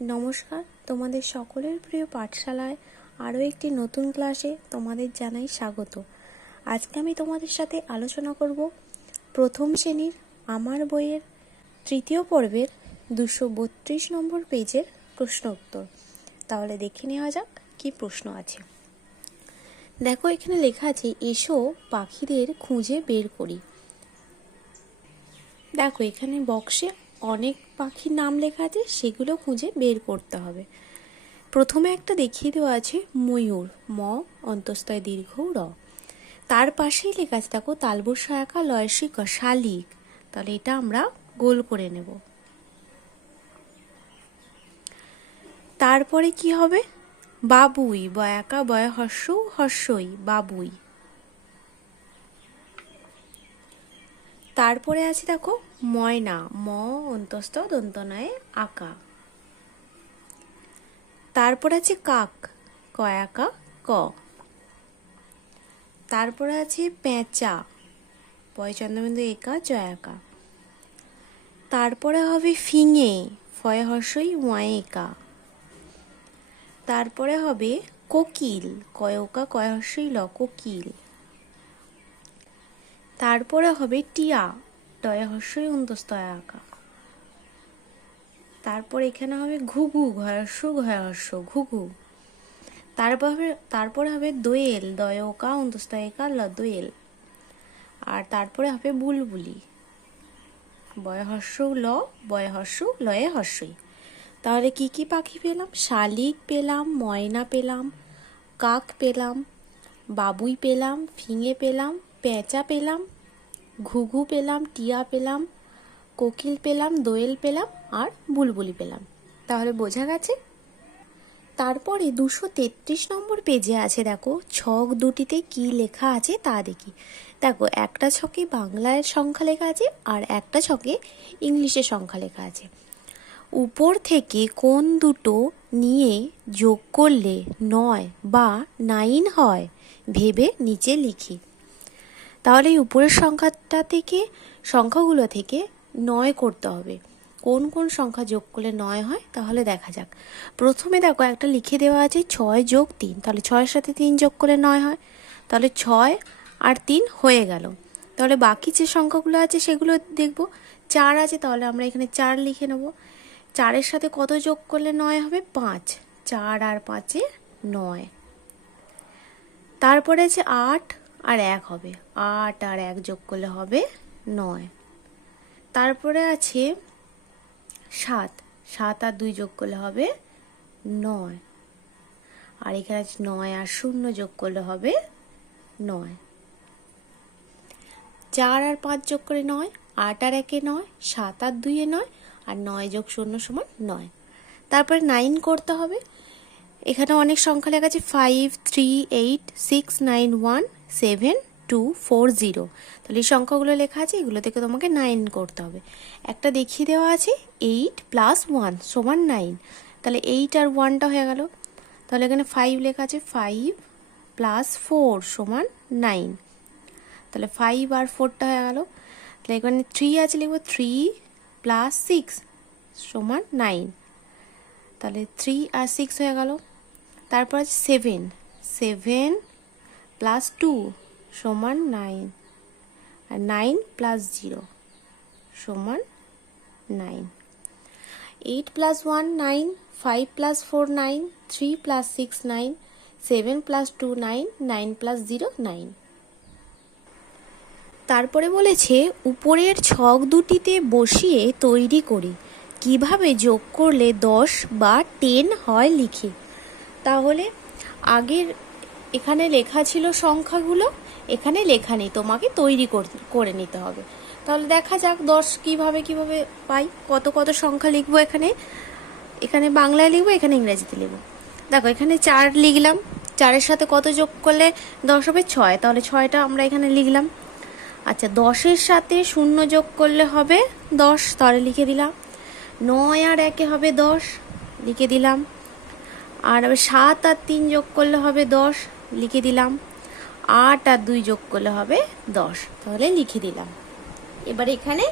নমস্কার, তোমাদের সকলের প্রিয় পাঠশালায় আরও একটি নতুন ক্লাসে তোমাদের জানাই স্বাগত। আজকে আমি তোমাদের সাথে আলোচনা করব প্রথম শ্রেণীর আমার বইয়ের তৃতীয় পর্বের 232 নম্বর পেজের প্রশ্ন উত্তর। তাহলে দেখে নেওয়া যাক কি প্রশ্ন আছে। দেখো, এখানে লেখা আছে, এসো পাখিদের খুঁজে বের করি। দেখো, এখানে বক্সে অনেক পাখির নাম লেখা আছে, সেগুলো খুঁজে বের করতে হবে। প্রথমে একটা দেখিয়ে দেওয়া আছে ময়ূর, ম অন্তস্তয় দীর্ঘ র। তার পাশেই লেখা আছে, দেখো, তালবর সহায়কা লয়সী ক, শালিক। তাহলে এটা আমরা গোল করে নেব। তারপরে কি হবে? বাবুই, বয়াকা বয় হর্ষ হর্ষই, বাবুই। তারপরে আছে দেখো ময়না, ম অন্তস্থ দন্তনয়ে আকা। তারপর আছে কাক, কয়াকা ক। তারপরে আছে পেঁচা, পয় চন্দ্রবিন্দু একা জয়াকা। তারপরে হবে ফিঙে, ফয় হর্ষই ওয়ায় একা। তারপরে হবে কোকিল, কয়কা কয় হর্ষই ল, কোকিল। তারপরে হবে টিয়া, টয় হর্ষই অন্তস্তয় আকা। তারপর এখানে হবে ঘুঘু, ঘয়স্য ঘয়স্য ঘুঘু। তারপরে হবে দোয়েল, দয়কা অন্তস্তয় একা ল, দোয়েল। আর তারপরে হবে বুলবুলি, বয়হর্ষ ল, বয়হর্ষ লয়ে হর্ষই। তাহলে কি কি পাখি পেলাম? শালিক পেলাম, ময়না পেলাম, কাক পেলাম, বাবুই পেলাম, ফিঙে পেলাম, পেঁচা পেলাম, ঘুঘু পেলাম, টিয়া পেলাম, কোকিল পেলাম, দোয়েল পেলাম আর বুলবুলি পেলাম। তাহলে বোঝা গেছে। তারপরে 233 নম্বর পেজে আছে, দেখো, ছক দুটিতে কি লেখা আছে তা দেখি। দেখো, একটা ছকে বাংলার সংখ্যা লেখা আছে আর একটা ছকে ইংলিশের সংখ্যা লেখা আছে। উপর থেকে কোন দুটো নিয়ে যোগ করলে 9 বা 9 হয় ভেবে নিচে লিখি। তাহলে এই উপরের সংখ্যাগুলো থেকে 9 করতে হবে। কোন কোন সংখ্যা যোগ করলে 9 হয় তাহলে দেখা যাক। প্রথমে দেখো, একটা লিখে দেওয়া আছে 6 যোগ 3, তাহলে 6-এর সাথে 3 যোগ করলে 9 হয়। তাহলে 6 আর 3 হয়ে গেল। তাহলে বাকি যে সংখ্যাগুলো আছে সেগুলো দেখব। 4 আছে, তাহলে আমরা এখানে 4 লিখে নেব। 4-এর সাথে কত যোগ করলে 9 হবে? 5। 4 আর 5-এ 9। তারপরে আছে 8 আর 1 হবে, 8 আর 1 যোগ করলে হবে 9। তারপরে আছে 7, 7 আর 2 যোগ করলে হবে 9। আর এখানে আছে 9 আর 0 যোগ করলে হবে 9। 4 আর 5 যোগ করে 9, 8 আর 1-এ 9, 7 আর 2-এ 9 আর 9 যোগ 0 সমান 9। তারপরে 9 করতে হবে। এখানে অনেক সংখ্যা লেখা আছে 5, 3, 8, 6, 9, 1, 7, 2, 4, 0। তাহলে এই সংখ্যাগুলো লেখা আছে, এগুলো থেকে তোমাকে 9 করতে হবে। একটা দেখিয়ে দেওয়া আছে 8 + 1 সমান 9। তাহলে 8 আর 1টা হয়ে গেল। তাহলে এখানে 5 লেখা আছে, 5 + 4 সমান 9। তাহলে 5 আর 4টা হয়ে গেল। তাহলে এখানে 3 আছে, লিখব 3 + 6 সমান 9। তাহলে 3 আর 6 হয়ে গেল। তারপর আছে 7, 7 + 2 সমান 9 আর 9 + 0 সমান 9। 8 + 1 9, 5 + 4 9, 3 + 6 9, 7 + 2 9, 9 + 0 9। তারপরে বলেছে উপরের ছক দুটিতে বসিয়ে তৈরি করি, কিভাবে যোগ করলে 10 বা 10 হয় লিখি। তাহলে আগের এখানে লেখা ছিল সংখ্যাগুলো, এখানে লেখা নেই, তোমাকে তৈরি করে নিতে হবে। তাহলে দেখা যাক 10 কিভাবে পাই। কত কত সংখ্যা লিখবো এখানে বাংলায় লিখবো, এখানে ইংরেজিতে লিখবো। দেখো, এখানে 4 লিখলাম, 4-এর সাথে কত যোগ করলে 10 হবে? 6। তাহলে 6টা আমরা এখানে লিখলাম। আচ্ছা, 10-এর সাথে 0 যোগ করলে হবে 10, তাহলে লিখে দিলাম। 9 আর 1-এ হবে 10, লিখে দিলাম। আর 7 আর 3 যোগ করলে হবে 10, লিখে দিলাম। 8 আর 2 যোগ করলে হবে 10, তাহলে লিখে দিলাম। এবার এখানে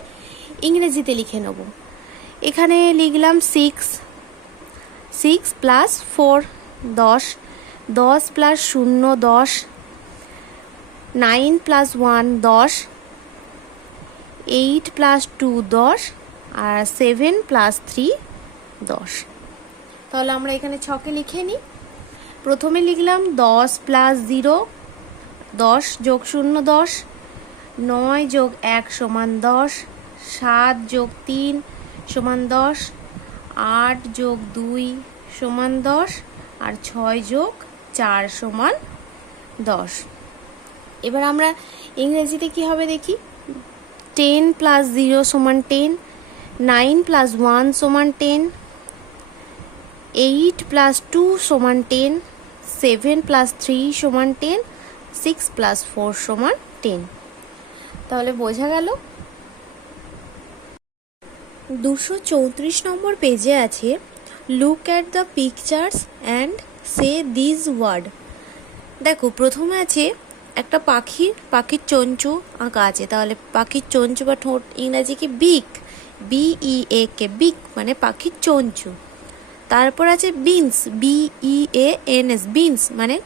ইংরেজিতে লিখে নেব। এখানে লিখলাম 6 6 প্লাস 4 10, 10 প্লাস 0 10, 9 প্লাস 1 10, 8 প্লাস 2 10, আর 7 প্লাস 3 10। তাহলে আমরা এখানে ছকে লিখে নিই। প্রথমে লিখলাম 10 প্লাস 0, 10 যোগ 0 10, 9 যোগ 1 সমান 10, 7 যোগ 3 সমান 10, 8 যোগ 2 সমান 10, আর 6 যোগ 4 সমান 10। এবার আমরা ইংরেজিতে কি হবে দেখি। 10 প্লাস 0 সমান 10, 9 প্লাস 1 সমান 10, 8 প্লাস 2 সমান 10, 7 প্লাস 3 সমান 10, 6 প্লাস 4 সমান 10। তাহলে বোঝা গেল। 234 নম্বর পেজে আছে look at the pictures and say this word. দেখো প্রথমে আছে একটা পাখির চঞ্চু আঁকা আছে। তাহলে পাখির চঞ্চু বা ঠোঁট ইংরাজি কি বিক, BEAK, বিক মানে পাখির চঞ্চু। তারপর আছে বিনস, BEANS, বিনস মানে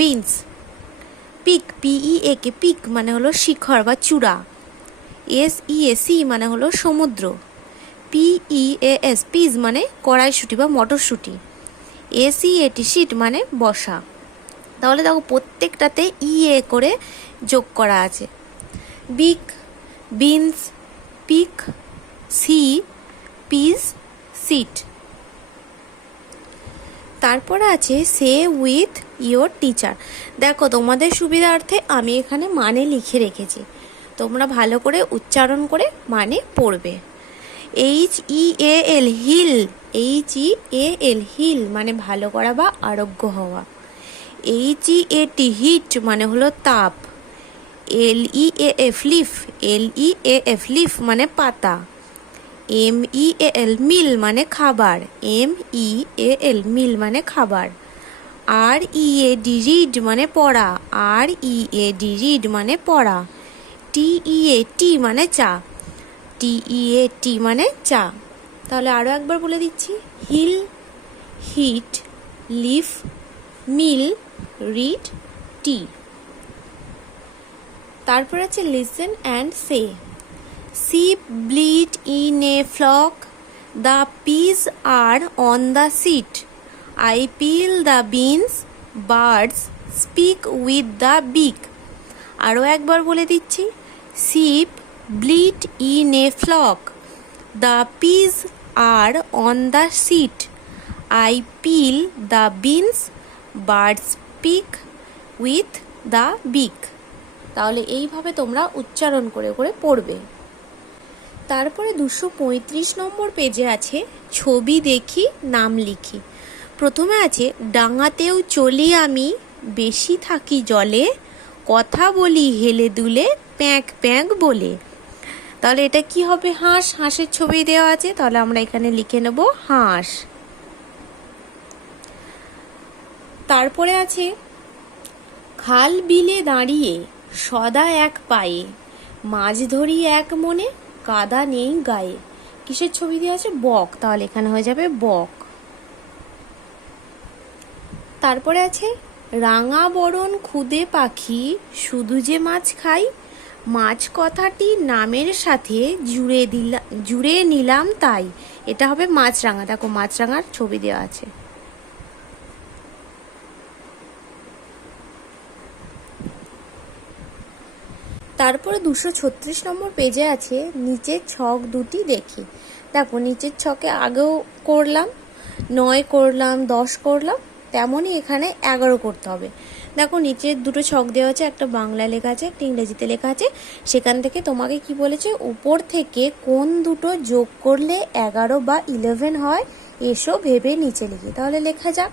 বিনস। পিক, PEAK, পিক মানে হলো শিখর বা চূড়া। SEAC মানে হলো সমুদ্র। PEAS, পিজ মানে কড়াইশুঁটি বা মটরশুঁটি। SEAT, শীট মানে বসা। তাহলে দেখো প্রত্যেকটাতে EA করে যোগ করা আছে। Beak, beans, peak, sea, peas, seat. তারপরে আছে সে উইথ ইয়োর টিচার। দেখো তোমাদের সুবিধার্থে আমি এখানে মানে লিখে রেখেছি, তোমরা ভালো করে উচ্চারণ করে মানে পড়বে। HEAL, হিল, HEAL, হিল মানে ভালো করা বা আরোগ্য হওয়া। HEAT, হিট মানে হলো তাপ। LEAF, লিফ, LEAF, লিফ মানে পাতা। MEAL, মিল মানে খাবার, MEAL, মিল মানে খাবার। READ, রিড মানে পড়া, READ, রিড মানে পড়া। TEAT মানে চা, TEAT মানে চা। তাহলে আরও একবার বলে দিচ্ছি। হিল, হিট, লিফ, মিল, রিড, টি। তারপর আছে listen and say. Sheep bleat in a flock, the peas are on the seat. I peel the beans, birds speak with the beak. আরও একবার বলে দিচ্ছি। Sheep bleat in a flock, the peas are on the seat. I peel the beans, birds speak with the beak. তাহলে এইভাবে তোমরা উচ্চারণ করে করে পড়বে। তারপরে 235 নম্বর পেজে আছে ছবি দেখি নাম লিখি। প্রথমে আছে ডাঙাতেও চলি আমি, বেশি থাকি জলে, কথা বলি হেলে দুলে, প্যাঁক প্যাঁক বলে। তাহলে এটা কি হবে? হাঁস, হাঁসের ছবি দেওয়া আছে, তাহলে আমরা এখানে লিখে নেব হাঁস। তারপরে আছে খাল বিলে দাঁড়িয়ে সদা এক পায়ে, মাছ ধরি এক মনে, কাদা নেই গায়ে। কিসের ছবি দেওয়া আছে? বক, তাহলে এখানে হয়ে যাবে বক। তারপরে আছে রাঙা বরণ খুদে পাখি, শুধু যে মাছ খাই, মাছ কথাটি নামের সাথে জুড়ে নিলাম তাই। এটা হবে মাছরাঙা। দেখো মাছরাঙার ছবি দেওয়া আছে। তারপরে 236 নম্বর পেজে আছে নিচের ছক দুটি দেখি। দেখো নিচের ছকে আগেও করলাম 9 করলাম 10 করলাম, তেমনই এখানে 11 করতে হবে। দেখো নিচের দুটো ছক দেওয়া আছে, একটা বাংলায় লেখা আছে একটা ইংরেজিতে লেখা আছে। সেখান থেকে তোমাকে কি বলেছে, উপর থেকে কোন দুটো যোগ করলে 11 বা 11 হয় এসো ভেবে নিচে লিখি। তাহলে লেখা যাক।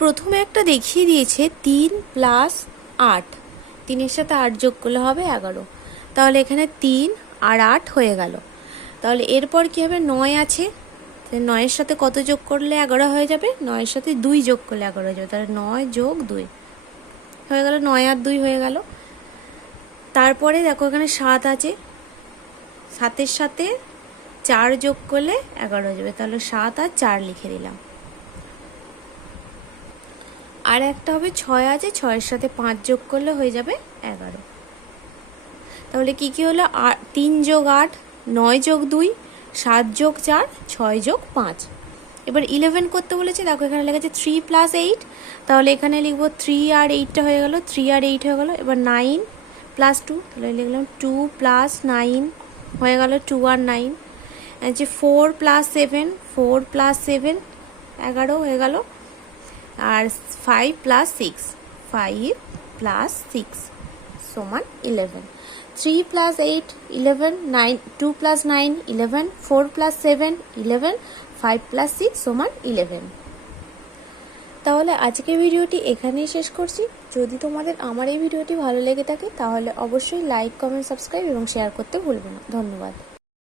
প্রথমে একটা দেখিয়ে দিয়েছে 3 প্লাস 8, 3-এর সাথে 8 যোগ করলে হবে 11। তাহলে এখানে 3 আর 8 হয়ে গেল। তাহলে এরপর কি হবে, 9 আছে, 9-এর সাথে কত যোগ করলে 11 হয়ে যাবে? 9-এর সাথে 2 যোগ করলে 11 হয়ে যাবে। তাহলে 9 যোগ 2 হয়ে গেল, 9 আর 2 হয়ে গেল। তারপরে দেখো এখানে 7 আছে, 7-এর সাথে 4 যোগ করলে 11 হয়ে যাবে, তাহলে 7 আর 4 লিখে দিলাম। আর একটা হবে 6 আছে, 6-এর সাথে 5 যোগ করলে হয়ে যাবে 11। তাহলে কি কি হলো? 3 যোগ 8, 9 যোগ 2, 7 যোগ 4, 6 যোগ 5। এবার 11 করতে বলেছে, দেখো এখানে লেখা আছে 3 + 8, তাহলে এখানে লিখবো 3 আর 8টা হয়ে গেল, 3 আর 8 হয়ে গেল। এবার 9 + 2, তাহলে লিখলাম 2 + 9 হয়ে গেল, 2 আর 9। যে 4 + 7, 4 + 7 11 হয়ে গেল। আর 5 + 6, 5 + 6 সমান 11। 3 + 8 11, 9 2 + 9 11, 4 + 7 11, 5 + 6 সমান 11। তাহলে আজকের ভিডিওটি এখানেই শেষ করছি। যদি তোমাদের আমার এই ভিডিওটি ভালো লেগে থাকে তাহলে অবশ্যই লাইক, কমেন্ট, সাবস্ক্রাইব এবং শেয়ার করতে ভুলবে না। ধন্যবাদ।